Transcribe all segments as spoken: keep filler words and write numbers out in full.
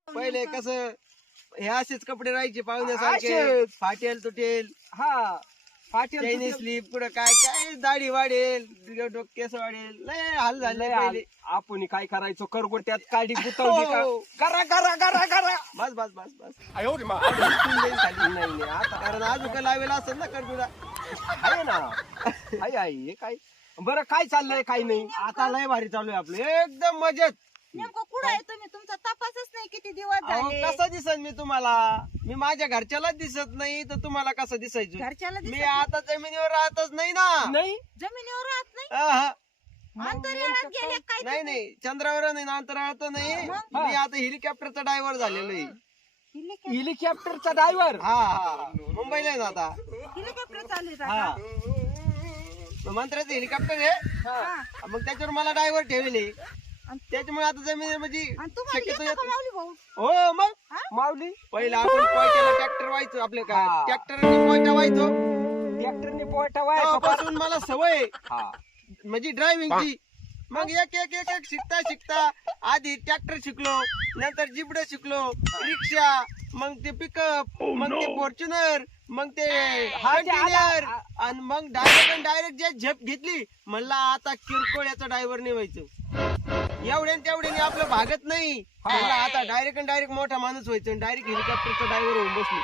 पहिले कसं हे असेच कपडे राहायचे पाहुण्यासारखे, असेच. फाटेल तुटेल, हा फाटेल चायनीज तुटेल. स्लीप कुठं काय काय दाढी वाढेल, डोक्यास वाढेल, लय हाल झाले लय पहिले. हाल. आपण काय करायचो करगोट्यात काडी गुतवली का हो. करा करा करा करा बस बस बस बस नाही नाही आता कारण अजून काय लावेला असेल ना करगुडा. आहे ना आहे आहे हे काय बरं काय चाललंय काय नाही आता लय भारी चालू आहे आपलं एकदम मजेत. नेमकं कुठं आहे तुम्ही? तुमचा तपासच नाही किती दिवस अहो, झाले. कसं दिसन मी तुम्हाला? मी माझ्या घरच्यालाच दिसत नाही तर तुम्हाला कसं दिसायचं? घरच्याला दिसत मी नाही. आता जमिनीवर राहतच नाही ना. नाही जमिनीवर राहत नाही. अहा. अंतरिक्षात गेले काय नाही तुम्ही? नाही चंद्रावर नाही ना, अंतराळात नाही. मग? मी आता हेलिकॉप्टरचा ड्रायव्हर झालेलो आहे. हेलिकॉप्टर हेलिकॉप्टरचा ड्रायव्हर हा हा मुंबईला आहे ना आता. हेलिकॉप्टर चालू हा आहे मंत्र्याचं हेलिकॉप्टर आहे, मग त्याच्यावर मला ड्रायव्हर ठेवले. त्याच्यामुळे आता जमीन म्हणजे आणि तुम्हाला शक्यतो येतं येत का माऊली भाऊ? हो. मग माऊली पहिला आपण पोयट्याला ट्रॅक्टर व्हायचो, आपले काय हा. ट्रॅक्टरने पोयटा व्हायचो. ट्रॅक्टरने पोटा व्हायचा तेव्हापासून मला सवय आहे, हा म्हणजे ड्रायव्हिंगची. मग एक एक एक एक शिकता शिकता आधी ट्रॅक्टर शिकलो, नंतर जिबड शिकलो, रिक्षा, मग ते पिकअप, मग ते फॉर्च्युनर, मग ते कंटेनर, आणि मग डायरेक्ट डायरेक्ट जे झेप घेतली म्हणला आता किरकोळ याचा ड्रायव्हर नाही व्हायचं. एवढ्या तेवढ्याने आपलं भागत नाही. म्हणलं आता डायरेक्ट डायरेक्ट मोठा माणूस व्हायचं, डायरेक्ट हेलिकॉप्टरचा ड्रायव्हर होऊन बसलो.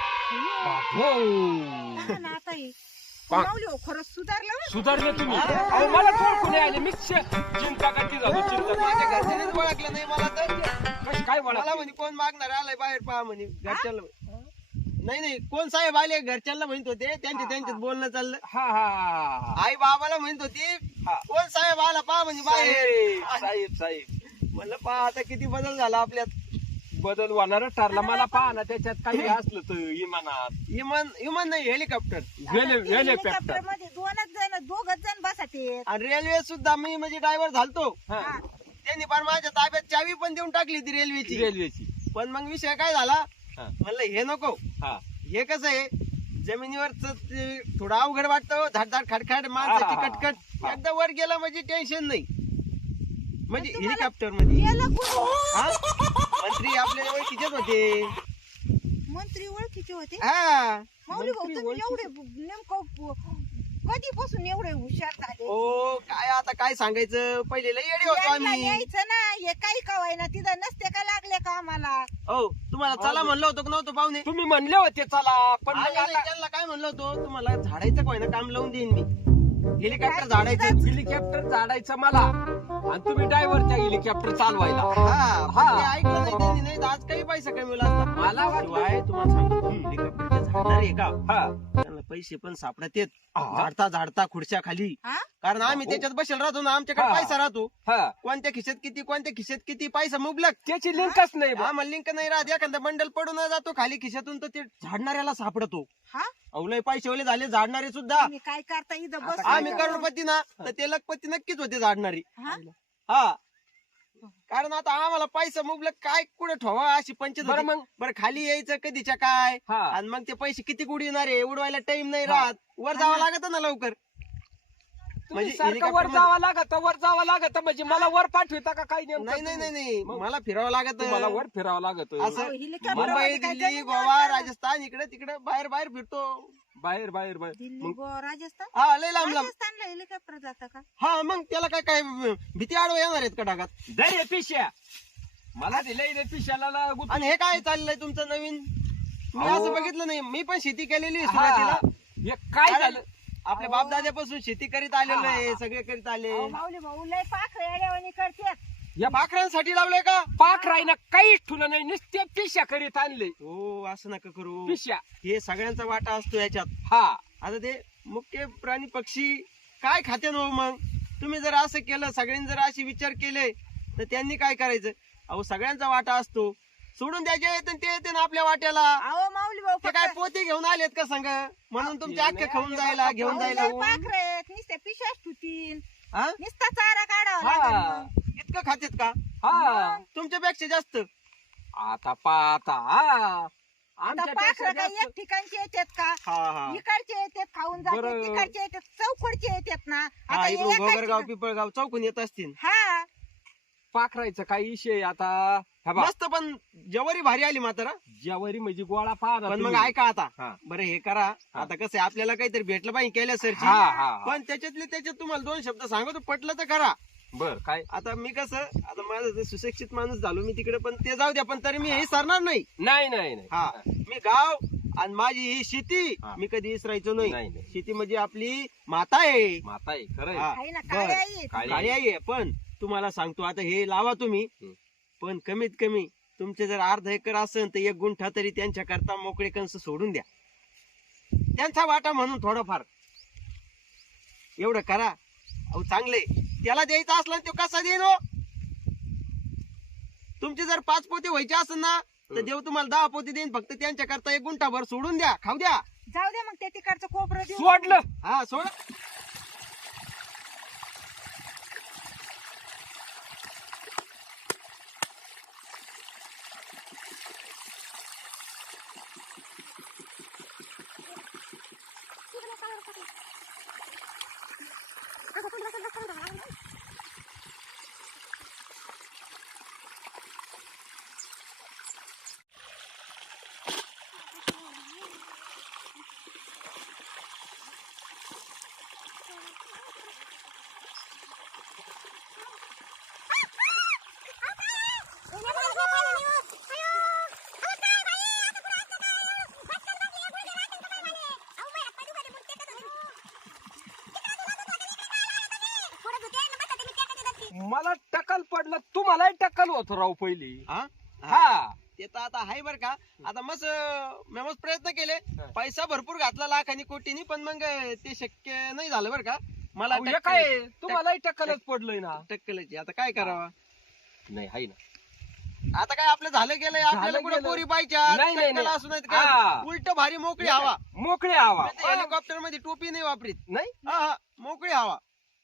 हा ना, आता हे. माऊली भाऊ खरंच सुधारलं बरं. सुधारले तुम्ही अहो मला थोड कोणी आले मिक्स चिंता करती झालो चिंता माझ्या घरच्यानेच ओळखलं नाही मला तर. कशी काय मला बोला म्हणे कोण मागणार आलाय बाहेर पहा म्हणे घरच्याला. नाही नाही कोण साहेब आले घरच्यांना म्हणत होते, त्यांच्या त्यांच्यात बोलणं चाललं. हा हा आई बाबाला म्हणत होती कोण साहेब आला पहा म्हणजे बाहेर. साहेब साहेब साहेब म्हणलं पहा आता किती बदल झाला आपल्यात. बदल होणारच ठरला मला पहा ना त्याच्यात काही असलं तर इमानात इमान इमान नाही हेलिकॉप्टर गेले गेले हेलिकॉप्टर मध्ये दोनच जण दोघच जण बसते. आणि रेल्वे सुद्धा मी म्हणजे ड्रायव्हर झालतो. हा त्यांनी पण माझ्या ताब्यात चावी पण देऊन टाकली ती रेल्वेची. रेल्वेची पण मग विषय काय झाला, हा म्हणलं हे नको. हा हे कसं आहे जमिनीवर थोडं अवघड वाटतं, झाड झाड खडखड माणसाची हा. कटकट. एकदा वर गेलं म्हणजे टेन्शन नाही. म्हणजे तुम्हाला- हेलिकॉप्टर मध्ये गेलं कुठं? हा? मंत्री आपल्या ओळखीचेच होते. मंत्री ओळखीचे होते. हा माऊली भाऊ मंत्री तुम्ही एवढे नेमकं कधीपासून एवढे हुशार झाले? ओ काय आता काय सांगायचं, पहिले लय येडे होतो यांना आम्ही. यायचं ना, हे काही कवाय ना तिथं नसते का लागले का आम्हाला? हो तुम्हाला चला म्हणलं होतं का नव्हतं पाहुणे? तुम्ही म्हणले होते चला पण मग आले नाही, आता त्यांना काय म्हणलं होतं तुम्हाला झाडायचं काय ना काम लावून देईन मी. हेलिकॉप्टर झाडायचं. हेलिकॉप्टर झाडायचं मला आणि तुम्ही ड्रायव्हरच्या हेलिकॉप्टर चालवायला हा पण हा. ते ऐकलं नाही त्यांनी, नाही तर आज काही पैसा कमी असता. मला वाटलं- शिवाय तुम्हाला सांगतो हेलिकॉप्टरचे झाडणार आहे का, हा त्यांना पैसे पण सापडत येत हा. झाडता झाडता खुर्च्या खाली. हा? कारण आम्ही त्याच्यात बसेल राहतो ना, आमच्याकडे हा. पैसा राहतो. हा कोणत्या खिशात किती कोणत्या खिशात किती पैसा मुबलक. त्याची लिंकच नाही बा. आम्हाला लिंक नाही राहत. एखादा बंडल पडून जातो खाली खिशातून तर ते झाडणाऱ्याला सापडतो. हा? अवलय पैसे ओले झाले झाडणारे सुद्धा. तुम्ही काय करता इथं बस? आम्ही करोडपती ना तर ते लखपती नक्कीच होते झाडणारी. हा? हा कारण आता आम्हाला पैसा मुबलक काय कुठे ठेवा अशी पंचायत बरं होती. मग बरं खाली यायचं कधीच्या काय, हा आणि मग ते पैसे किती उडणार आहे, उडवायला टाइम नाही हा. राहत. वर जावं लागत ना लवकर. तुम्ही म्हणजे सारखं वर हेलिकॉप्टर जावं लागत वर जावं लागत म्हणजे मला वर पाठविता का काही नेमकं नाही नाही नाही तुम्ही? नाही मग? मला फिरावं लागत. तुम्हाला वर फिरावं लागत असं अहो, हेलिकॉप्टर मुंबई मध्ये काय दिल्ली जमीन गोवा वाटतं? राजस्थान इकडे तिकडे बाहेर बाहेर फिरतो. बाहेर बाहेर बाहेर दिल्ली मग गोवा राजस्थान हा लय लांब लांब. राजस्थानला हेलिकॉप्टर जातं का? हा मग त्याला काय काय भीती आडवा येणार आहेत का ढगात? दे रे पिश्या मला दिलंय रे पिश्याला ला गुत- आणि हे काय चाललंय तुमचं नवीन? मी अहो. असं बघितलं नाही. मी पण शेती केलेली आहे हा. सुरुवातीला. हे काय झालं आपल्या बापदाद्यापासून शेती करीत आलेलो आहे, सगळे करीत आले. अहो, माऊली भाऊ लय पाखरे येड्यावानी करतात. या पाखरांसाठी लावलंय का? पाक राहीना काहीच ठुलं नाही नुसते पिश्या करीत आणले हो असं नका करू. पिश्या हे सगळ्यांचा वाटा असतो याच्यात. हा आता ते मुख्य प्राणी पक्षी काय खाते ना मग. तुम्ही जर असं केलं, सगळ्यांनी जर असे विचार केले तर त्यांनी काय करायचं? अहो सगळ्यांचा वाटा असतो. सोडून द्यायचे येते ते येते ना आपल्या वाट्याला. अहो माऊली भाऊ ते काय पोते घेऊन आलेत का संग म्हणून तुमच्या ते अख्खे नाही खाऊन आले जायला बाबा, घेऊन अहो, जायला. लय पाखरे आहेत, नुसत्या पिशाच ठुतीन. हा? नुसता चारा काढावा हा लागेल मग. इतकं खातेत का? हा तुमच्यापेक्षा जास्त. आता पाहता आता आमच्यापेक्षा पाखरं काय जास्त- एक ठिकाणचे येतात का? हा हा इकडचे येतात खाऊन जातात, बरं. तिकडचे येतात चौकडचे येतात ना. हा आता हे इकडून एकाच गोगरगाव ठिकाण- पिपळगाव चौकून येत असतील. हा पाखरायचं काही विषय आता हा बा, मस्त पण जवारी भारी आली म्हातारा. ज्वारी म्हणजे गोळा पाहा पण मग ऐका आता हा. बरं हे करा हा. आता कसं आहे, आपल्याला काहीतरी भेटलं पाहिजे केल्या सरची. हा हा हा. पण त्याच्यातले त्याच्यात तुम्हाला दोन शब्द सांगतो पटलं तर करा. बर काय आता मी कसं आता माझं ते सुशिक्षित माणूस झालो मी तिकडे, पण ते जाऊ द्या, पण तरी मी हे सरणार नाही. नाही नाही नाही हा मी गाव आणि माझी ही शेती हा. मी कधी विसरायचो नाही. नाही, नाही. शेती म्हणजे आपली माता आहे. माता आहे खरंय हा. आहे ना बर. काळी आई आहे. काळी काळी आई आहे. पण तुम्हाला सांगतो आता हे लावा तुम्ही, हं. पण कमीत कमी तुमचे जर अर्धा एकर असेल तर एक गुंठा तरी त्यांच्या करता मोकळे कंस सोडून द्या. त्यांचा वाटा म्हणून थोडंफार एवढं करा. अहो चांगले त्याला द्यायचं असलं तो कसा देईन हो? तुमचे जर पाच पोते व्हायचे असेल ना तर हं. देव देव तुम्हाला दहा पोते देईन. फक्त त्यांच्या करता एक गुंठा भर सोडून द्या, खाऊ द्या. जाऊ दे मग ते तिकडचं कोपरं देऊ. सोडलं हा सोड. मला टक्कल पडलं तुम्हालाही टक्कल होत राव पहिली हा हा ते तर आता आहे बर का. आता मस्त मी मस्त प्रयत्न केले, हा. पैसा भरपूर घातला लाख आणि कोटीनी, पण मग ते शक्य नाही झालं बर का. मला अहो, हे काय तुम्हालाही टक्कलच टक- पडलंय ना टक्कलची आता काय करावा. नाही हाय ना आता काय आपलं झालं गेलंय, आपल्याला कुठे गेलं. पोरी पाहिजे नाही, नाही, टक्कल नाही. असू नाही हा. उलट भारी मोकळी हवा. मोकळे हवा हेलिकॉप्टर मध्ये टोपी नाही वापरीत. नाही हा हा मोकळी हवा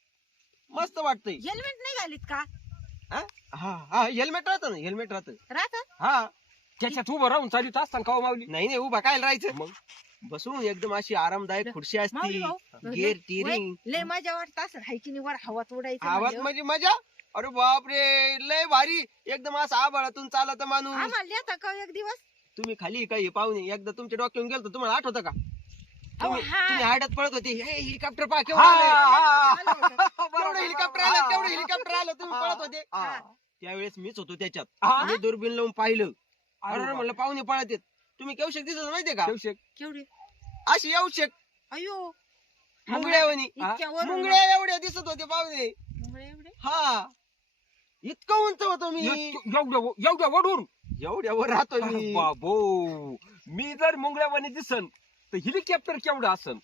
मस्त वाटतंय. हेल्मेट नाही घालीत का? हा हा हेल्मेट राहतं ना, हेल्मेट राहतं. राहत हा त्याच्यात उभं राहून चालित असताना का मावली नाही नाही उभा काय राहायचं, मग बसून एकदम अशी आरामदायक खुर्ची माऊली असती, भाऊ, गेअर लय- टिरिंग, लय मजा वाटत असं हायची वर हवात उडायचं आवाज म्हणजे. म्हणजे मजा. अरे बापरे लय भारी एकदम असं आभाळातून चालत माणूस. आम्हाला येतं का एक दिवस? तुम्ही खाली काही पाहुणे एकदा तुमच्या डॉक्टर गेलतो, तुम्हाला आठवतं का? अहो, तुम्ही हा. तुम्ही हाडत पळत होते, हे हेलिकॉप्टर पहा हा, केवढं आलंय. हा, आलं होतं. केवढं हेलिकॉप्टर आलं केवढं हेलिकॉप्टर आलं तुम्ही पळत होते. हा. त्यावेळेस मीच होतो त्याच्यात. हा? मी दुर्बीन लावून पाहिलं. अरे अरे म्हणलं पाहुणे पळत येत. तुम्ही केवशेक दिसत माहितीये का? शेवशेक. केवढी? अशी येऊ शक अयो मुंगड्यावानी. इतक्या वरून. मुंगड्या एवढ्या दिसत होते पाहुणे. मुंगळे एवढे? हा इतकं उंच होतो मी, एवढ्या एवढ्या वडून एवढ्यावर राहतो मी. बाबो मी जर मुंगळ्यावानी दिसन तर हेलिकॉप्टर केवढं असन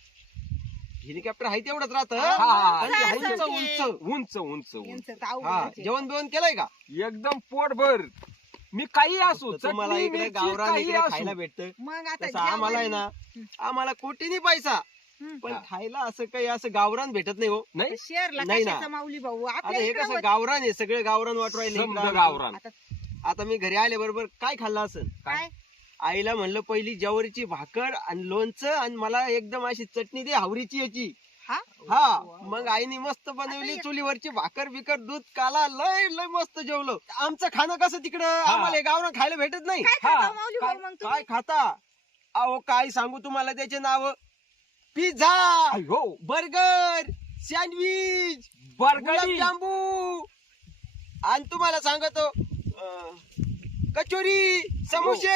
हेलिकॉप्टर आहे तेवढंच राहतं. हा. पण ते असं उंच ते. उंच. उंच उंच उंच यांचं तर हा अवघडच आहे. जेवण बिवण केलंय का? एकदम पोटभर मी काही असो तर तुम्हाला चटणी, इकडे मिरची, गावरान काही इकडे असो. खायला भेटतं. मग आता तसं आम्हाला आहे ना, आम्हाला कोटीनी पैसा, हम्म. पण हा. खायला असं काही असं गावरान भेटत नाही हो. नाही शेअरला नाही ना. कशाचा माऊली भाऊ आता आपल्या हे इकडं कसं होत- गावरान आहे, सगळे गावरान वाटू राहिले समजा इकडं. गावरान आता आता मी घरी आले बरोबर काय खाल्लं असं, काय आईला म्हणलं पहिली ज्वारीची भाकर आणि लोणचं आणि मला एकदम अशी चटणी दे हावरीची याची. हा हा मग आईने मस्त बनवली आता चुलीवरची भाकर बिकर दूध काला लय लय मस्त जेवलो. आमचं खाणं कसं तिकडं आम्हाला हे गावरान खायला भेटत नाही. काय हा. खाता माऊली भाऊ मग काय तुम्ही? खाता? अहो काय सांगू तुम्हाला त्याचे नाव, पिझ्झा, अयो बर्गर, सँडविच, बरगडी जांबू आणि तुम्हाला सांगतो अं, कचोरी, समोसे,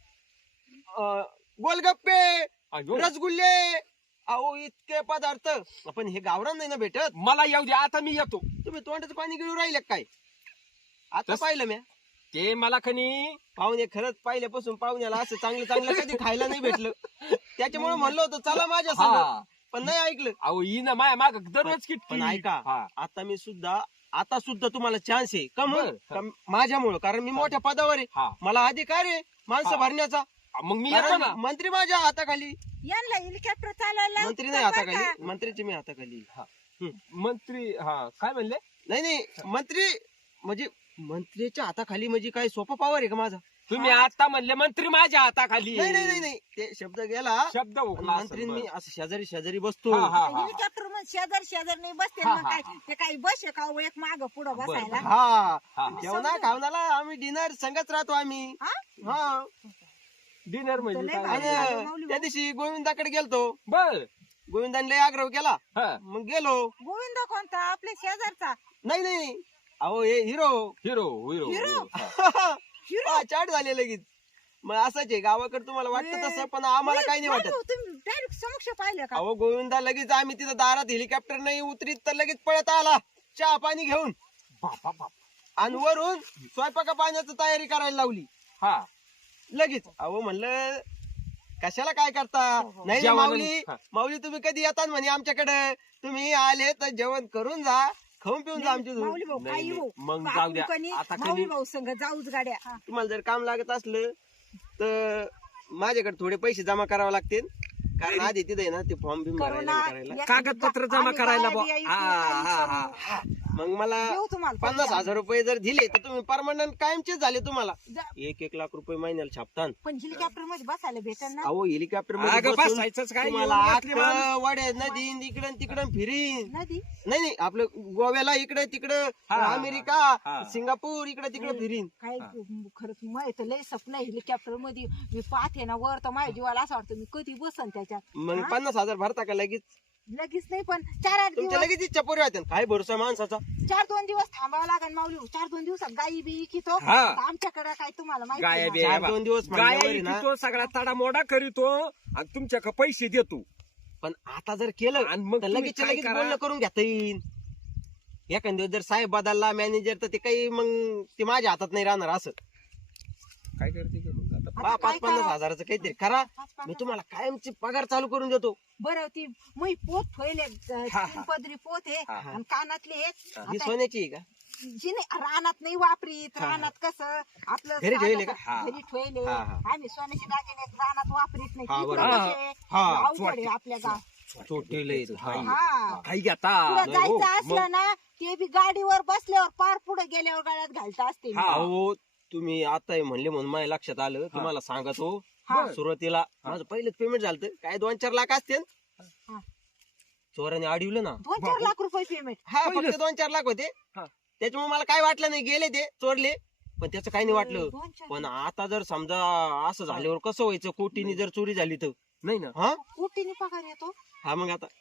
अं, गोलगप्पे, अयो रसगुल्ले. अहो इतके पदार्थ, पण हे गावरान नाही ना भेटत. मला येऊ दे आता मी येतो तुम्ही तोंडाचं पाणी गिळू राहिले का काय? आता तस- पाहिलं म्या ते मला खनी पाहुणे खरंच पाहिल्यापासून पाहुण्याला असं चांगलं चांगलं कधी खायला नाही भेटलं. त्याच्यामुळे म्हणलं होतं चला माझ्या संग, हा पण नाही ऐकलं. अहो ही ना माया माग दररोज किट पण ऐका हा आता मी सुद्धा आता सुद्धा तुम्हाला चान्स आहे का बरं. मग माझ्यामुळं, कारण मी मोठ्या पदावर आहे, हा मला अधिकार आहे माणसं हा. भरण्याचा. मग मी येतो कारण ना मंत्री माझ्या हाताखाली, यांना हेलिकॉप्टर चालवायला मंत्री नाही लावतात बरं हाताखाली, का? मंत्रीची मी हाताखाली. हा. मंत्री हा काय म्हणले नाही नाही मंत्री म्हणजे मंत्रीच्या हाताखाली म्हणजे काय सोपा पावर आहे का माझा? तुम्ही आता म्हणले मंत्री माझ्या हाताखाली. नाही नाही नाही नाही ते शब्द गेला. शब्द हुकला असेल, मंत्रींनी बरं. असं शेजारी शेजारी बसतो. हा, हा, हा. हेलिकॉप्टर मध्ये शेजार शेजार नाही बसते हा, मग हा, काय हा. ते काही बस आहे का हो, एक माग पुढं बरं, बसायला हा हा. जेवणा खावणाला आम्ही डिनर संगत राहतो आम्ही. हा? हा डिनर म्हणजे लय काय? भारी. आणि माऊली त्या दिवशी गोविंदाकडे गेलतो. बर गोविंदाने लय आग्रह केला. हा. मग गेलो. गोविंद कोणता आपल्या शेजारचा नाही नाही अहो हे hero hero hero hero? Hero. हा. हिरो चाट झाले लगेच. मग असंच आहे गावाकडे तुम्हाला वाटतं तसं पण आम्हाला काही नाही वाटत. तुम्ही डायरेक्ट समक्ष पाहिलं का अहो गोविंदा लगेच आम्ही तिथं दारात हेलिकॉप्टर नाही उतरीत तर लगेच पळत आला चहा पाणी घेऊन बापा बाप. आणि वरून स्वयंपाका पाण्याची तयारी करायला लावली हा लगेच. अहो म्हणलं कशाला काय करता. नाही नाही, जेवण- माऊली हा. माऊली तुम्ही कधी येतात म्हणे आमच्याकडे. तुम्ही आले तर जेवण करून जा खाऊन पिऊन जा आमच्या घरी. माऊली भाऊ नाही, काही नाही. भाऊ मग आपण जाऊ द्या. कणी आता माऊली कधी- भाऊ संग जाऊच गाड्या हा. तुम्हाला जर काम लागत असलं तर माझ्याकडे थोडे पैसे जमा करावे लागतील. कारण आधी तिथे आहे ना ते फॉर्म बिम भरायला करोना करायला. या- कागदपत्र जमा आम्ही करायला गाड्या बुवा. बिया इकडून हा, काही हा, करू. हा. मग मला देऊ तुम्हाला पन्नास पैसे. हजार रुपये जर दिले तर तुम्ही परमनंट कायमचेच झाले तुम्हाला. जा- एक एक लाख रुपये महिन्याला छापतान. पण हेलिकॉप्टर मध्ये बसायला भेटेल ना अहो हेलिकॉप्टर अगं मध्ये बसून बसायचंच काय तुम्हाला येऊन बसली माणूस. अख्खं वडे नदीन इकडं तिकडं फिरीन. नदी नाही नाही आपलं गोव्याला इकडे तिकडं हा, हा, अमेरिका हा. सिंगापूर इकडे तिकडे फिरीन. काय खरंच माहित लय स्वप्न हेलिकॉप्टर मध्ये मी पाहते ना वर तर माझ्या जीवाला असं वाटतं मी कधी बसन त्याच्यात मग हा? पन्नास हजार भरता का लगेच. लगेच नाही पण चार आठ तुमच्या दिवस लगेच इच्छा पुरी होत्या. काय भरोसा माणसाचा. चार दोन दिवस थांबावं लागेल माऊली भाऊ. चार दोन दिवसात गाई बी इकितो हा. आमच्याकडे काय तुम्हाला माहिती गाया आहे बिया चार बा. दोन दिवस गाया म्हणल्यावर आहे ना. इकितो, सगळा तडा मोडा करीतो आणि तुमच्याकडे पैसे देतो. पण आता जर केलं आणि मग तर तुम्ही लगेच काय लगेच करा? बोलणं करून घेता येईल. एखाद्या दिवस जर साहेब बदलला मॅनेजर तर ते काही मग ते माझ्या हातात नाही राहणार. असं काय करते का मग आता? आता पा- काय पाच पन्नास करावं? हजाराचं काहीतरी करा. पाच पन्नास मी तुम्हाला कायमची पगार चालू करून देतो. बरं ती मै पोत ठेवले हा, हा. तीन पदरी पोत आहे हा, हा. आणि कानातले आहेत. ही आता सोन्याची आहे का. जी नाही रानात नाही वापरीत हा, हा. रानात कसं आपलं घरी ठेवले का? साधं- हा. घरी ठेवले हा, हा. आम्ही सोन्याचे दागिने रानात वापरीत नाही हा, तिकडं बरोबर. कसे हा, अवघड आहे आपल्या गाव छोटेले हा. हा काही घेता पुढं नाही हो. जायचं असलं ना ते बी गाडीवर बसल्यावर पार पुढे गेल्यावर गाड्यात घालता असते मी. हा. अहो तुम्ही आता हे म्हणले म्हणून माझ्या लक्षात आलं. तुम्हाला सांगतो हा. सुरुवातीला माझं पहिलेच पेमेंट झालं. काय दोन चार लाख असते. हा. चोराने अडवलं ना. दोन चार लाख रुपये पेमेंट हा पहिलेच. फक्त दोन चार लाख होते. हा. त्याच्यामुळे मला काय वाटलं नाही. गेले ते चोरले पण त्याचं काही नाही वाटलं. दोन चार पण आता जर समजा असं झाल्यावर कसं व्हायचं. कोटीनी जर चोरी झाली तर नाही ना. हा कोटीने पगार येतो हा मग आता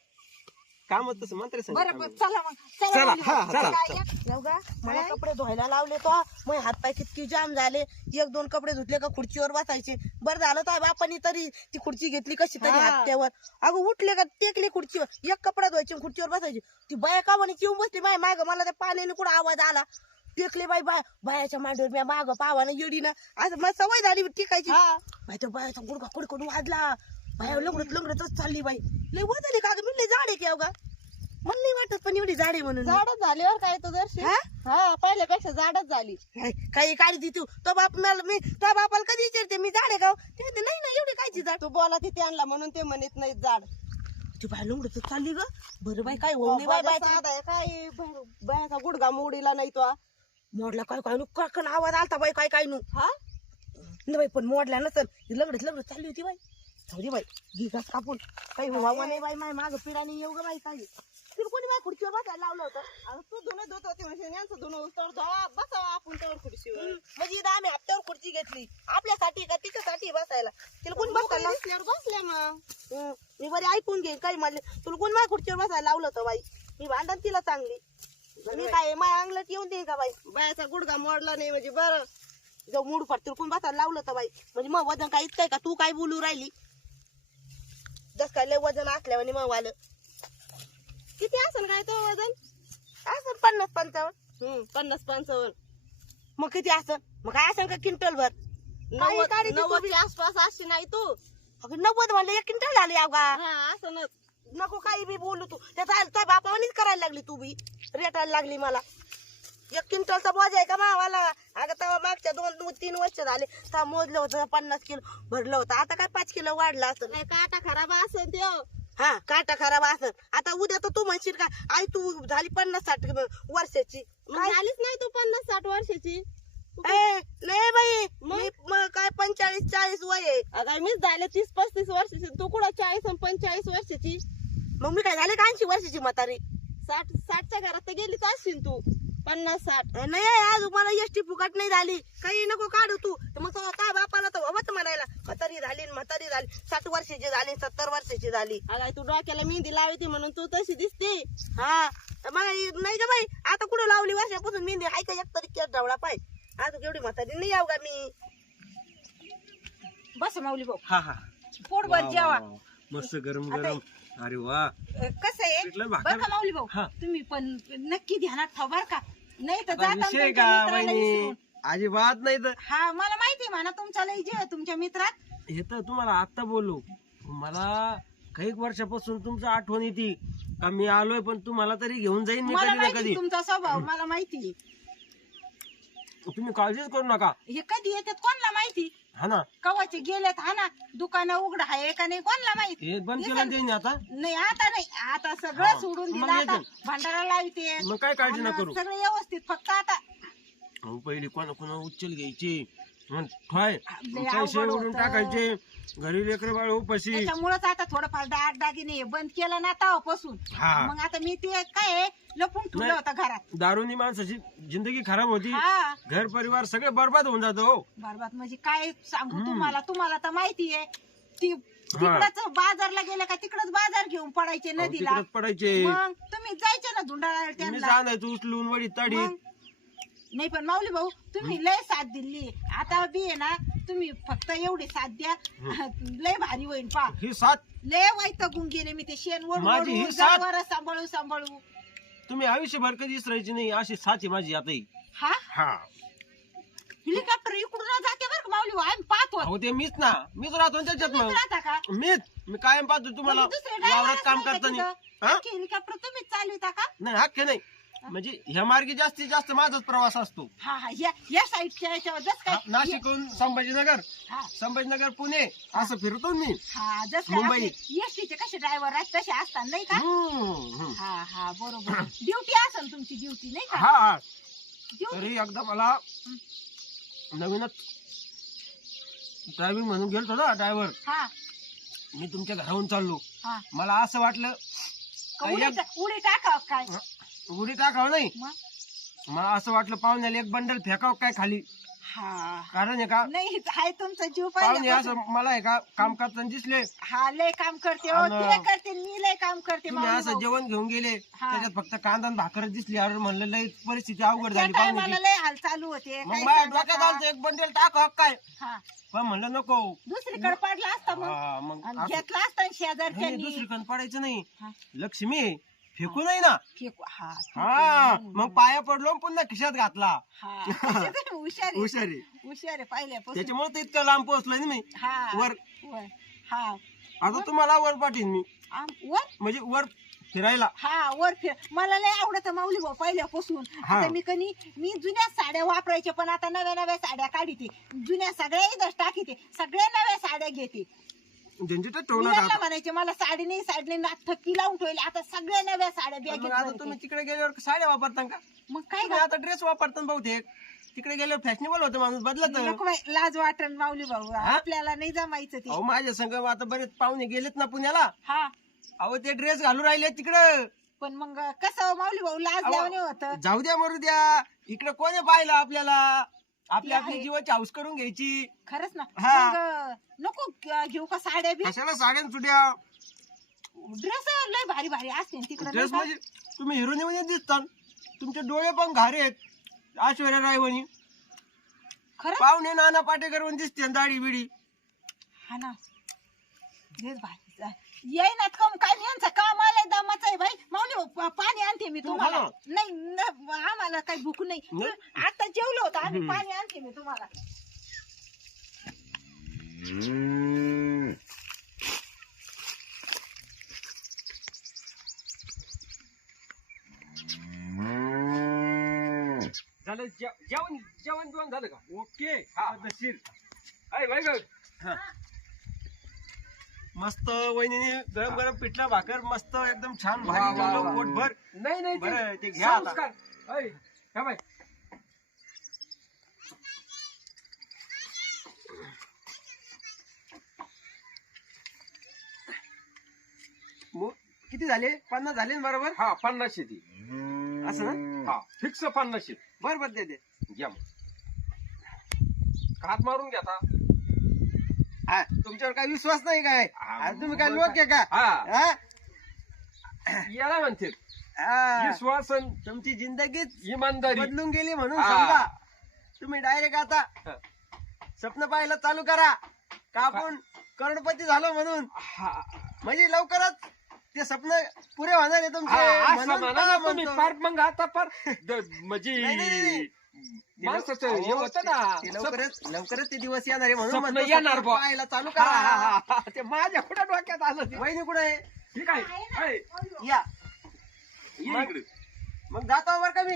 कामच तसं मंत्री बरं बरं चला मग चला, चला माऊली हा, भाऊ. चला, चला, या. जाऊ का? मला कपडे धुवायला लावले तो मग हातपाय कितकी जाम झाले. एक दोन कपडे धुतले का खुर्चीवर बसायचे. बरं झालं तर बापानी तरी ती खुर्ची घेतली कशी तरी हा. हात्यावर. अगं उठले का टेकले खुर्चीवर एक कपडा धुवायचे आणि खुर्चीवर बसायची. ती बाया का म्हणे येऊन बसली माय माग मला त्या पाण्याने कुठं आवाज आला. टेकले बाई बाय बायाच्या मांडीवर मी माग पावा ना येडी ना असं मला सवय झाली टिकायची. बाय त्या बायाचा गुडघा कुडकडून वाजला. बाया लंगडत लंगडतच चालली बाई. लय वाजली का गं? मी लय झाडे की अवघा मला नाही वाटत पण एवढी झाडे म्हणून झाडच झाल्यावर काय तो दर्शन हा? हा पहिल्यापेक्षा झाडच झाली. काय- काही काढी ती तू तो बाप मला मी त्या बापाला कधी विचारते मी झाडे का ते म्हणते, नाही ना एवढी कायची झाड तू बोला तिथे आणला म्हणून ते म्हणत नाही झाड. ती बाय लंगडत चालली ग. बरं बाई काय होऊ नये बाय बाय साधा आहे काय ब- बायाचा गुडघा मोडीला नाही तो. मोडला काय काय नु काकण आवाज आलता बाई काय काय नु हा नाही बाई पण मोडला नसल ती लंगडत लंगडत चालली होती बाई. जाऊ बाई घी घास कापून काही व्हावं नाही बाई माय माग पिढाने येऊ ग बाई काय तिला कोणी बाय खुर्चीवर बसायला लावलं होतं. आता तू धुणं धुत होती म्हणजे यांचं धुणं उतर धुवा बसावा आपण त्यावर खुर्चीवर. म्हणजे इथं आम्ही हप्त्यावर खुर्ची घेतली आपल्यासाठी का तिच्यासाठी बसायला. तिला कोणी बसायला लावलं? दिसल्यावर बसल्या मग. हं, मी बरी ऐकून घेईन काही म्हणले तुला कोण माझ्या खुर्चीवर बसायला लावलं होतं बाई. मी भांडण तिला चांगली मी काय माझ्या अंगलट येऊन देईन का बाई. बायाचा गुडघा मोडला नाही म्हणजे बरं. जाऊ मूड फाट तुला कोण बसायला लावलं होतं बाई. म्हणजे मग वजन काय इतकंय का तू काय बोलू राहिली. जस काय लय वजन असल्यावर मग वालं किती असेल काय तो वजन? असं पन्नास पंचावन्न. हम्म पन्नास पंचावन्न मग किती असं मग काय असं का क्विंटल भर. काही नव्वद काढी ती तू नव्वदच्या आसपास अशी नाही तू. अगं नव्वद म्हणलं एक क्विंटल झाली अवघा. हा असं न नको काही बी बोलू तू त्याचा तुझ्या बापावानीच करायला लागली तू बी रेटायला लागली मला. एक क्विंटलचा बोज आहे का मावाला. अगं तेव्हा मागच्या दोन दोन तीन वर्ष झाले तेव्हा मोजलं होतं पन्नास किलो भरलं होतं. आता काय पाच किलो वाढलं असं. काय काटा खराब असेल त्यो. हा काटा खराब असं. आता उद्या तर तू म्हणशील का आई तू झाली पन्नास साठ वर्षाची मग झालीच नाही तू पन्नास साठ वर्षाची. ए नाही बाई मी म- काय पंचेचाळीस चाळीस वय आहे. अगं मीच झाले तीस पस्तीस वर्षाची तू कुठं चाळीस आणि पंचेचाळीस वर्षाची मग मी काय झाले का ऐंशी वर्षाची म्हातारी साठ साठच्या घरात तर गेलीच असशील तू पन्नास साठ ए, नाही आज मला एसटी फुकट नाही झाली काही नको काढू तू तर मग तो काय बापाला तर हवंच म्हणायला म्हातारी झाली न म्हातारी झाली साठ वर्षाची झाली सत्तर वर्षाची झाली. अगं तू डोक्याला मेहंदी लावती म्हणून तू तशी दिसते. हा मला नाही का बाई आता कुठं लावली वर्षापासून मेहंदी हाय का एक तरी केस ढवळा पाय आता केवढी म्हातारी नाही याव का मी. बस माऊली भाऊ हा हा पोटभर जेवा. मस्त गरम आता- गरम. अरे वा कसं आहे पिठलं बरं भाकर. का माऊली भाऊ हा. तुम्ही पण नक्की ध्यानात ठेवा बर का नाही तर आता जाता विषय तुमच्या का मित्राला वहिनी विसरून. अजिबात नाही तर हा मला माहिती म्हणा तुमचा लय जीव आहे तुमच्या मित्रात. हे तर तुम्हाला आता बोललो मला काही वर्षापासून तुमचं आठवण येते का मी आलोय पण तुम्हाला तरी घेऊन जाईन मी मला कधी ना माहिती कधी. तुमचा स्वभाव मला माहिती तुम्ही काळजीच करू नका. हे कधी येतात कोणाला माहिती हा ना कवाचे गेलेत हा ना दुकानं उघड आहे का नाही कोणाला माहिती. हे बंद दिसेल. केलं देईन आता. नाही आता नाही आता हा. सगळं सोडून मग दिलं आता येते. भांडारा लावते मग काय काळजी आणि नका करू. सगळं व्यवस्थित फक्त आता अहो, पहिली कोणा कोणा उचल घ्यायची मग ठोय लय पैसे अवघड उडून होतं. टाकायचे घरी लेकर बाळ उपाशी. त्याच्यामुळेच आता थोडंफार डाग दागिने बंद केलं ना तेव्हापासून. हा. मग आता मी ते काय आहे, लपून ठेवलं नाही. होतं घरात. दारूनी माणसाची जिंदगी खराब होती. हा घर परिवार सगळे बरबाद होऊन जातो हो. बरबाद म्हणजे काय सांगू हम्म. तुम्हाला तुम्हाला तर माहिती आहे ती तिकडच बाजारला गेलं का तिकडच बाजार घेऊन पडायचे अहो, नदीला. तिकडंच पडायचे मग तुम्ही जायचे ना धुंडाळा मी त्यांना. सांगायचो उचलून वडी ताडी. मग? नाही पण माऊली भाऊ तुम्ही लय साथ दिली आता बी आहे ना तुम्ही फक्त एवढी साथ द्या लय भारी होईल पा ही साथ लय वैतागून गेले मी ते शेण माझी ही वडून साथ. जनावरं सांभाळू सांभाळू. तुम्ही आयुष्यभर कधी विसरायची नाही अशी साथ आहे माझी आता ही. हा हा हेलिकॉप्टर इकडून जाते बरं का माऊली भाऊ आम्ही पाहतो. अहो ते मीच ना मीच राहतो ना त्याच्यात तुम्हीच मग राहता का मीच मी कायम पाहतो तुम्हाला म्हणजे दुसरे driver वावरात काम असणार का करताना. तिथं? हा? अख्खी हेलिकॉप्टर तुम्हीच चालविता का? नाही हक्के नाही म्हणजे ह्या मार्गी जास्तीत जास्त माझाच प्रवास असतो. हा हा या या साईडच्या याच्यावर जस काय नाशिकहून संभाजीनगर हा संभाजीनगर पुणे असं फिरतो मी. हा जस मुंबई. काय एसटीचे कसे ड्रायव्हर आहेत तसे असतात नाही का. हम्म, हम्म. हा हा बरोबर ड्युटी असेल तुमची ड्युटी नाही का. हा हा ड्युटी तरी एकदा मला नवीनच ड्रायव्हिंग म्हणून गेलतो ना ड्रायव्हर हा मी तुमच्या घराहून चाललो हा मला असं वाटलं का काय उडी एक- टा- उडी टाकाव काय उडी टाकावं नाही मग? मला असं वाटलं पाहुण्याला एक बंडल फेकाव काय खाली हा कारण आहे का नाही हाय तुमचा जीव पाहुणे पाहिजे असं मला आहे का काम करताना दिसले हा लय काम करते हो आणि- ते करते मी लय काम करते तुम्ही माऊली असं भाऊ. जेवण घेऊन गेले हा. त्याच्यात फक्त कांदा आणि भाकर दिसली अरे म्हणलं लय परिस्थिती अवघड त्या झाली टायमाला पाहुण्याची. लय हाल चालू होते मग काय माझ्या सांगा डोक्यात का? आलं एक बंडल टाकाव काय हा पण म्हणलं नको दुसरीकडे पडला असता मग हा, मग आणि असं- घेतला असता नाही, शेजारच्यांनी दुसरीकडे पडायचं नाही हा. लक्ष्मी आहे. फेकू नाही ना फेकू हा हा मग पाया पडलो आणि पुन्हा खिशात घातला हा हुशार आहे. हुशार आहे. हुशार आहे पहिल्यापासून त्याच्यामुळे तर इतकं लांब पोहोचलोय ना मी हा वर वर हा आता तुम्हाला वर पाठीन मी आम- वर म्हणजे वर फिरायला हा वर फिर मला लय आवडत माऊली भाऊ पहिल्यापासून. हा. आता मी कनी मी जुन्या साड्या वापरायचे पण आता नव्या नव्या साड्या काढीते जुन्या सगळ्या इथंच टाकीते सगळ्या नव्या साड्या घेते. झंझट मी ठेवू यांना नका म्हणायचे मला साडी नाही साडी नाही नाक थक्की लावून ठेवली आता सगळ्या नव्या साड्या पण मग बॅगेत आता भरते. तुम्ही तिकडे गेल्यावर साड्या वापरता का मग काय तुम्ही आता ड्रेस वापरता ना बहुतेक तिकडे गेल्यावर फॅशनेबल होतं माणूस बदलत नको बाई, लाज वाटण माऊली भाऊ हा? आपल्याला नाही जमायचं ते. अहो माझ्या संग आता बरेच पाहुणे गेलेत ना पुण्याला हा अहो ते ड्रेस घालून राहिले तिकडं पण मग कसं माऊली भाऊ लाज अहो, लावणे होतं. जाऊ द्या मरू द्या इकडे कोणी पाहिलं आपल्याला आपली ते आपली आहे. जीवाची हाऊस करून घ्यायची. खरंच ना हा. मग नको घ- घेऊ का साड्या बी कशाला साड्यान सुट्या ड्रेस लय भारी भारी असते तिकडे ड्रेस म्हणजे तुम्ही हिरोनी मध्ये दिसता तुमचे डोळे पण घारे आहेत ऐश्वर्या राय म्हणी खरंच पाहुणे नाना पाटेकर म्हणून दिसते दाढी बिडी. हा ना ड्रेस भारी येई ना कम काय नाही यांचं काम आलंय दमाचं आहे भाई माऊली भाऊ, पा- पाणी आणते मी तू तुम्हाला खा नाही न- आम्हाला काही भूक नाही नाही? आता जेवलो होतो आम्ही हम्म. पाणी आणते मी तुम्हाला. झालं जे- जेवण जेवण जेवण झालं का ओके पद्धतशीर आहे भाई गं. हा. मस्त वहिनीने गरम गरम पिठला भाकर मस्त एकदम छान भारी जेवलो पोटभर. नाही नाही बरं ते ते घ्या आता. संस्कार. ऐ, ह्या बाई. मो- किती झाले पन्नास झाले ना बरोबर हा पन्नास येते असं ना हा फिक्स पन्नास येते बरोबर दे दे घ्या मग हात मारून घ्या आता. हा तुमच्यावर काय विश्वास नाही काय हा, अरे तुम्ही काय मग लोक आहे का हा हा? याला म्हणते हा. विश्वास अन तुमची जिंदगीच इमानदारी बदलून गेली म्हणून हा. समजा तुम्ही डायरेक्ट आता हा. स्वप्न पाहायला चालू करा का आपण करोडपती झालो म्हणून हा म्हणजे लवकरच ते स्वप्न पुरे होणार आहे तुमचे हा, असं म्हणून म्हणा का ना तुम्ही म्हणतो? पार मग आता पार द- म्हणजे नाही, नाही, नाही. माणसाचं अहो, हे होतं ना ते लवकरच लवकरच ते दिवस येणार आहे म्हणून स्वप्न म्हणतो येणार स्वप्न बुवा. पाहायला चालू हा, हा, करा हा, हा. ते माझ्या कुठं डोक्यात आलं ते. वहिनी कुठे आहे ठीक आहे ऐ, या ये मग- इकडे. मग जातो बर का मी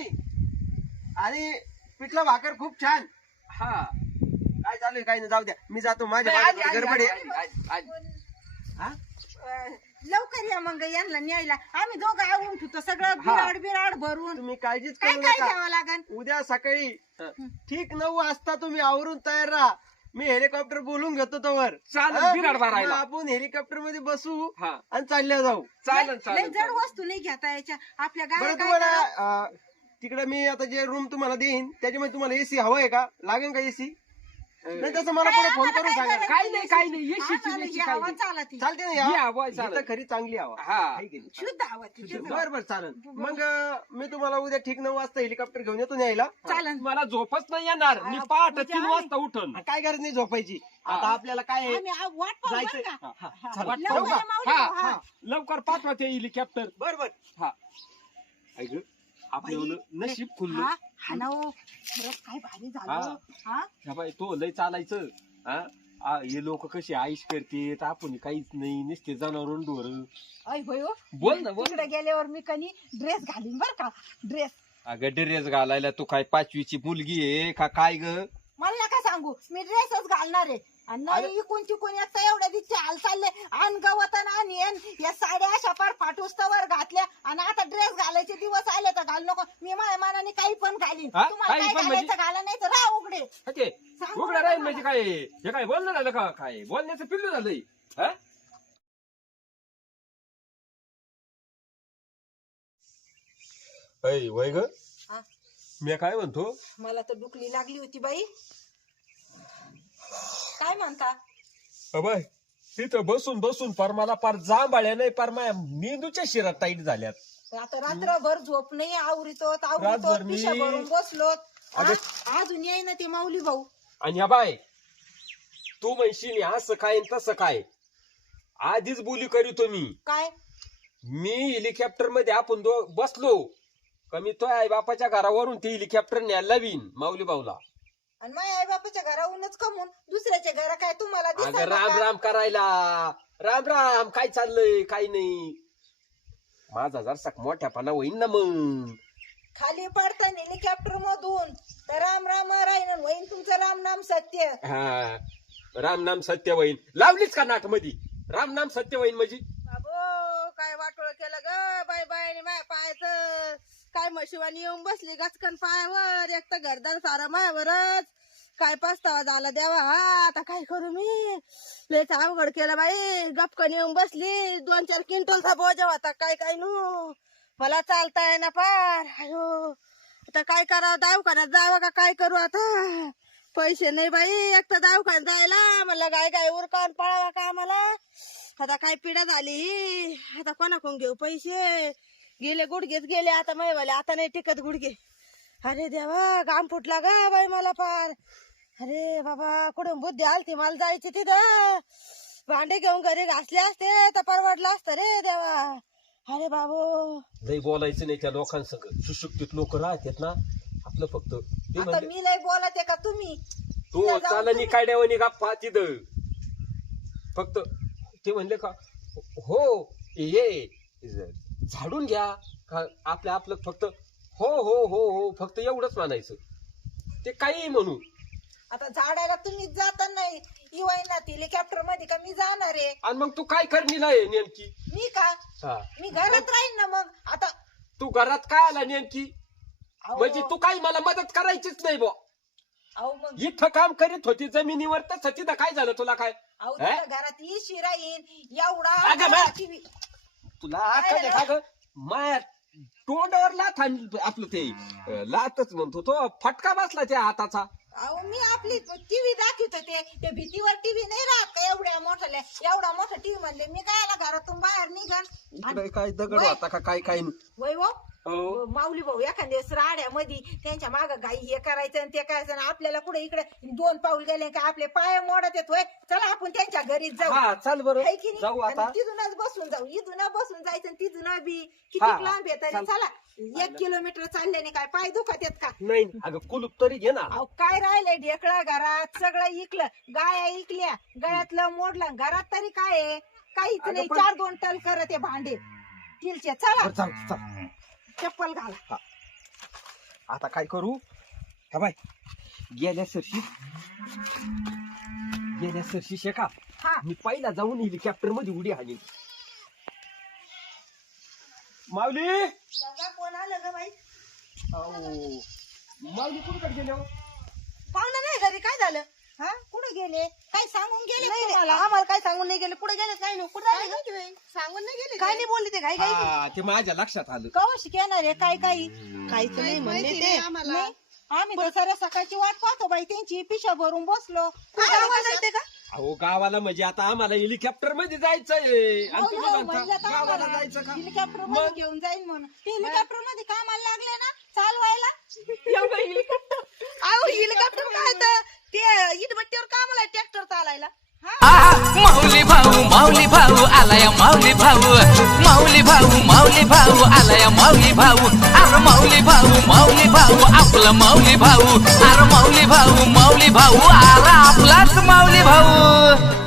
आणि पिठलं भाकर खूप छान हा काय चालू आहे काय नाही जाऊ द्या मी जातो माझ्या नाही, आली, बाजूला आली, गडबड आली, आहे आली, आली, आली. हा? अं, लवकर या मग यांना न्यायला आम्ही दोघं आवून ठेवतो सगळं बिराड बिराड भरून तुम्ही काळजीच काय करू काय नका घ्यावं लागन उद्या सकाळी ठीक नऊ वाजता तुम्ही आवरून तयार राहा मी हेलिकॉप्टर बोलून घेतो तोवर चालेल, हा? बिराड भरायला. मग आपण हेलिकॉप्टर मध्ये बसू हा आणि चालल्या जाऊ चालेल लय चालेल जड चालेल. वस्तू नाही घेता याच्या आपल्या गाड्या बरं काय तुम्हाला करावं? तिकडे मी आता जे रूम तुम्हाला देईन त्याच्यामध्ये तुम्हाला एसी हवं आहे का लागेल का एसी नाही तसं मला काय पुढे फोन आम्हाला करून काय सांगा गरज काही नाही काही नाही येशीची आम्हाला बिशीची ही काही हवा नाही. चालत आहे. चालते ना ही या हवा चालेल. इथं खरी चांगली हवा हा. आहे की नाही? शुद्ध हवा तिथे बरं बरं चालेल मग अं, मी तुम्हाला उद्या ठीक नऊ वाजता हेलिकॉप्टर घेऊन येतो न्यायला चालन मला झोपच नाही येणार मी हा, पहाटे म्हणजे तीन आम्ही- वाजता उठन हा, काय गरज नाही झोपायची आता आपल्याला काय आहे? आम्ही आ- वाट पाहू बरं जायचंय. का हा, हा, हा. चला. लवकर जाऊ का? या माऊली हा भाऊ, हा. हा लवकर पाठवा ते हेलिकॉप्टर बरं बरं हा ऐक आपलं नशीब खुललं हा हा ना हो. खरंच काय भारी झालं हा हा बाई तो लय चालायचं हा आ, हे लोक कशी आईश करते आपण काहीच नाही नुसते जनावर डोर ऐ भयो बोल ना बोल तिकडे गेल्यावर मी कनी ड्रेस घालीन बर का ड्रेस अगं ड्रेस घालायला तू काय पाचवीची मुलगी आहे का काय ग मला नका सांगू मी ड्रेसच घालणार आहे आणि नाही इकून तिकून येतं एवढ्या दिवशी हाल चालले आण गवतन आणि येन या साड्या अशा फार फाटूस्तवर घातल्या आणि आता ड्रेस घालायचे दिवस आले तर घाल नको मी माझ्या मनाने काही पण घालीन हा? तुम्हाला काही काय पण म्हणजे? घालायचं घाला नाही तर राहा उघडे ओके सांगू उघडं नका राहील मला. म्हणजे काय हे काय बोलणं झालं का काय बोलण्याचं पिल्लू झालंय हा ऐ वय ग हा? मी काय म्हणतो मला तर डुकली लागली होती बाई काय म्हणता अबाय तिथं बसून बसून पार मला पार जांभाळ्या नाही पार माझ्या मेंदूच्या शिरात टाईट झाल्यात आता रात्रभर झोप नाही आवरितो आवरितो रातभर मी- पिशा भरून बसलो अगं- अजून येई ना ते माऊली भाऊ आणि हा बाय तू म्हणशील असं काय आणि तसं काय आधीच बोली करीतो मी काय मी हेलिकॉप्टर मध्ये आपण दो बसलो का मी तो आई बापाच्या घरावरून ते हेलिकॉप्टर न्यायला लावीन माऊली भाऊला आणि माझ्या आई बापाच्या घराहूनच कमून दुसऱ्याच्या घरा काय तुम्हाला अगं दिसेल राम का? राम करायला राम राम काय चाललंय काय नाही माझा जरसा मोठ्यापणा होईन ना मग खाली पडताना हेलिकॉप्टर मधून तर राम राम राहीन होईन तुमचं राम नाम सत्य हा राम नाम सत्य होईन लावलीच का नाट मधी राम नाम सत्य होईन म्हणजे बाबो काय वाटोळ केलं ग बाय बाय माया पायाचं काय म्हशिवानी येऊन बसली गचकन पायावर एक तर घरदार सारा मायावरच काय पस्तावा झाला देवा हा आता काय करू मी लयच अवघड केलं बाई गपकन येऊन बसली दोन चार क्विंटलचा बोजा होता काय काय नू मला चालता येईना पार अयो आता काय करावं दवाखान्यात जावं का काय करू आता पैसे नाही बाई एक तर दवाखान्यात जायला म्हणलं गाय गाय उरकावून पळावा का आम्हाला आता काय पिढा झाली ही आता कोणाकडून घेऊ पैसे गेले गुडघेच गेले आता मैवाले आता नाही टिकत गुडघे अरे देवा घाम फुटला गा बाई मला फार अरे बाबा कुठून बुद्धी आलती मला जायची तिथं भांडे घेऊन घरी घासले असते तर परवडलं असतं रे देवा अरे बाबू लई बोलायचं नाही त्या लोकांसंग सुशिक्षित लोक राहतात ना आपलं फक्त ते आता म्हणजे मी लय बोलते का तुम्ही तो जाऊन चालनी तुम्ही- काड्यावानी गप्पा तिथं फक्त ते म्हणले का हो ये झाडून घ्या का आपलं आपलं फक्त हो हो हो हो फक्त एवढंच म्हणायचं ते काही म्हणू आता झाडाला तुम्ही जाता नाही इवायना हेलिकॉप्टर मध्ये का मी जाणार आहे आणि मग तू काय करणीला आहे नेमकी मी का हा मी घरात राहीन ना मग आता तू घरात काय आला नेमकी अहो, म्हणजे तू काही मला मदत करायचीच नाही बो अहो मग इथं काम करीत होती जमिनीवर तर तिथं काय झालं तुला काय अहो हे? तुला घरात इशी राहीन एवढा अगं बा- टीव्ही तुला अक्कल आहे का ग माया तोंडावर लाथ आण- आपलं ते अं, लातच म्हणतो तो फटका बसला त्या हाताचा. अहो मी आपली टीव्ही दाखवतो ते ते भीतीवर टीव्ही नाही राहत का एवढ्या मोठ्या एवढा मोठा टीव्ही म्हणले मी काय घरातून बाहेर निघान इकडे काय दगड वय. होता का काय काय वैभव हो. माऊली भाऊ एखाद्या दिवस राड्यामध्ये त्यांच्या माग गाई हे करायचं आणि ते करायचं आणि आपल्याला कुठे इकडे दोन पाऊल गेले का आपले पाय मोडत येतोय चला आपण त्यांच्या घरी जाऊ हा चल बरं है की नाही? जाऊ आणि आता तिथूनच बसून जाऊ इथून बसून जायचं आणि तिथून बी हा, किती लांब आहे तरी चाल. चला एक किलोमीटर चालल्याने काय पाय दुखत येत का नाही अगं कुलूप तरी घे ना. अहो काय राहिलंय ढेकळा घरात सगळं इकलं गाया इकल्या गळ्यातलं मोडलं घरात तरी काय आहे काहीच अगं नाही पण- चार दोन टल करत आहे भांडे स्टीलचे चला बरं, चल चल चप्पल घाला आता काय करू हा बाय गेल्या सरशी गेल्या सरशी शेका हा मी पहिला जाऊन हेलिकॉप्टर मध्ये उडी हाणी. माऊली गंगा कोण आलं ग बाई अहो, माऊली कुठे गेले हो? पाहुणा नाही घरी काय झालं हा कुठे गेले काय सांगून गेले नाही नाही, तुम्हाला आम्हाला काय सांगून नाही गेले कुठे गेले काय नाही कुठे काय झाले माहिती बाई, सांगून नाही गेले काय नाही बोलली ते घाई घाई हा, ते माझ्या लक्षात आलं. कवश घेणार आहे काय काही काहीच नाही काहीच म्हणले माहिती ते नाही आम्हाला. नाही आम्ही तर साऱ्या सकाळची वाट पाहतो बाई त्यांची पिशा भरून बसलो कुठं गावाला जायचंय का अहो गावाला म्हणजे आता आम्हाला हेलिकॉप्टर मध्ये जायचंय आणि हो, तुम्ही हो, म्हणता म्हणलं तर गावाला आम्हाला जायचं का? हेलिकॉप्टर मध्ये घेऊन जाईल म्हणून ते हेलिकॉप्टर मध्ये कामाला लागले ना चालवायला हेलिकॉप्टर अहो हेलिकॉप्टर काय तर ते इटभट्टीवर कामाला ट्रॅक्टर चालायला माऊली भाऊ माऊली भाऊ आलाय माऊली भाऊ माऊली भाऊ माऊली भाऊ आलाय माऊली भाऊ अरे माऊली भाऊ माऊली भाऊ आपला माऊली भाऊ अरे माऊली भाऊ माऊली भाऊ आला आपलाच माऊली भाऊ